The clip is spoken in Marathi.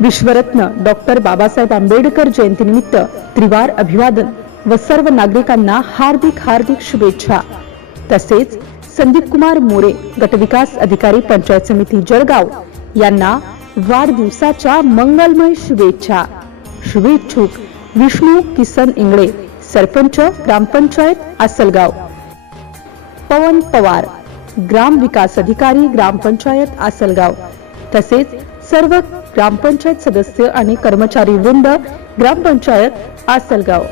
विश्वरत्न डॉक्टर बाबासाहेब आंबेडकर जयंतीनिमित्त त्रिवार अभिवादन व सर्व नागरिकांना हार्दिक हार्दिक शुभेच्छा. तसेच संदीप कुमार मोरे गटविकास अधिकारी पंचायत समिती जळगाव यांना वाढदिवसाच्या मंगलमय शुभेच्छा. शुभेच्छुक विष्णू किसन इंगळे सरपंच ग्रामपंचायत आसलगाव पवन पवार ग्राम विकास अधिकारी ग्रामपंचायत आसलगाव तसेच सर्व ग्रामपंचायत सदस्य आणि कर्मचारी वृंद ग्रामपंचायत आसलगाव.